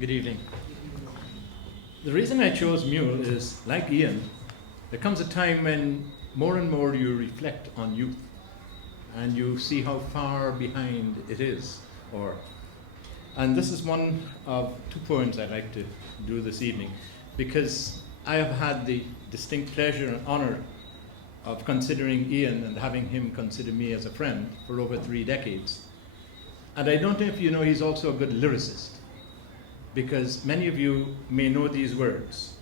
Good evening. The reason I chose Mule is, like Ian, there comes a time when more and more you reflect on youth and you see how far behind it is. And this is one of two poems I'd like to do this evening, because I have had the distinct pleasure and honor of considering Ian and having him consider me as a friend for over 3 decades. And I don't know if you know, he's also a good lyricist, because many of you may know these words.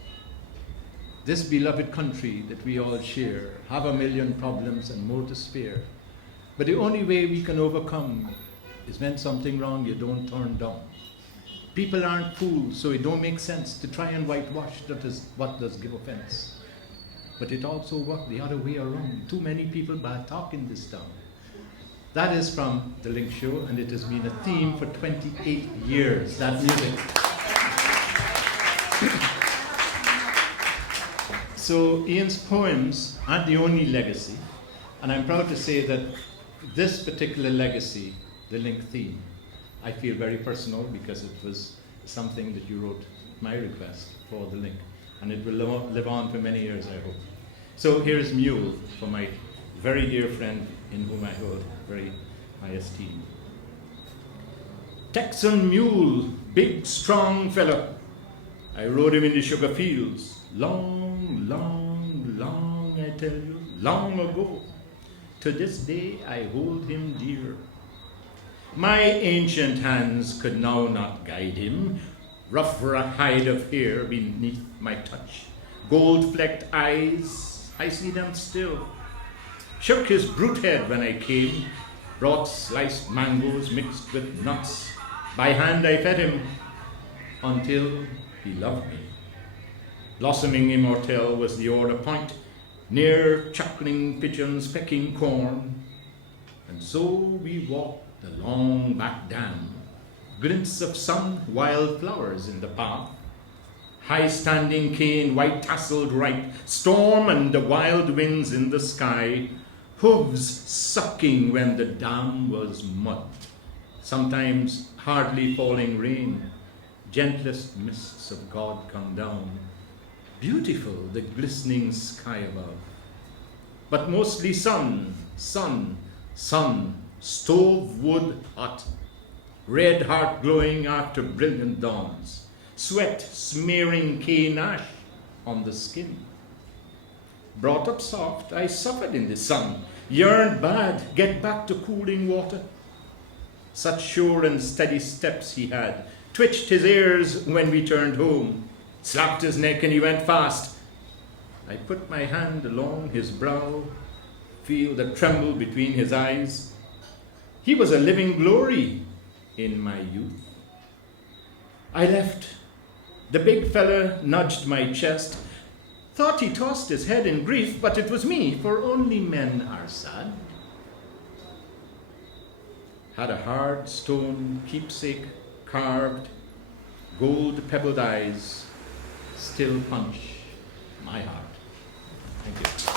This beloved country that we all share, have a million problems and more to spare. But the only way we can overcome is when something wrong you don't turn down. People aren't fools, so it don't make sense to try and whitewash what does give offense. But it also works the other way around. Too many people bad talk in this town. That is from The Link Show, and it has been a theme for 28 years, that music. So Ian's poems aren't the only legacy, and I'm proud to say that this particular legacy, the Link theme, I feel very personal because it was something that you wrote at my request for the Link, and it will live on for many years, I hope. So here's Mule for my very dear friend in whom I hold very high esteem. Texan mule, big strong fella. I rode him in the sugar fields, long, long, long, I tell you, long ago. To this day I hold him dear. My ancient hands could now not guide him, rough hide of hair beneath my touch, gold-flecked eyes, I see them still. Shook his brute head when I came, brought sliced mangoes mixed with nuts. By hand I fed him until he loved me. Blossoming immortelle was the order point, near chuckling pigeons pecking corn. And so we walked the long back dam, glints of sun, wild flowers in the path, high-standing cane, white-tasseled ripe, storm and the wild winds in the sky, hooves sucking when the dam was mud, sometimes hardly falling rain, gentlest mists of God come down, beautiful the glistening sky above, but mostly sun, sun, sun, stove wood hot, red heart glowing after brilliant dawns, sweat smearing cane ash on the skin. Brought up soft, I suffered in the sun, yearned bad, get back to cooling water. Such sure and steady steps he had, twitched his ears when we turned home, slapped his neck and he went fast. I put my hand along his brow, feel the tremble between his eyes. He was a living glory in my youth. I left. The big fella nudged my chest, thought he tossed his head in grief, but it was me, for only men are sad. Had a hard stone keepsake carved, gold pebbled eyes, still punch my heart. Thank you.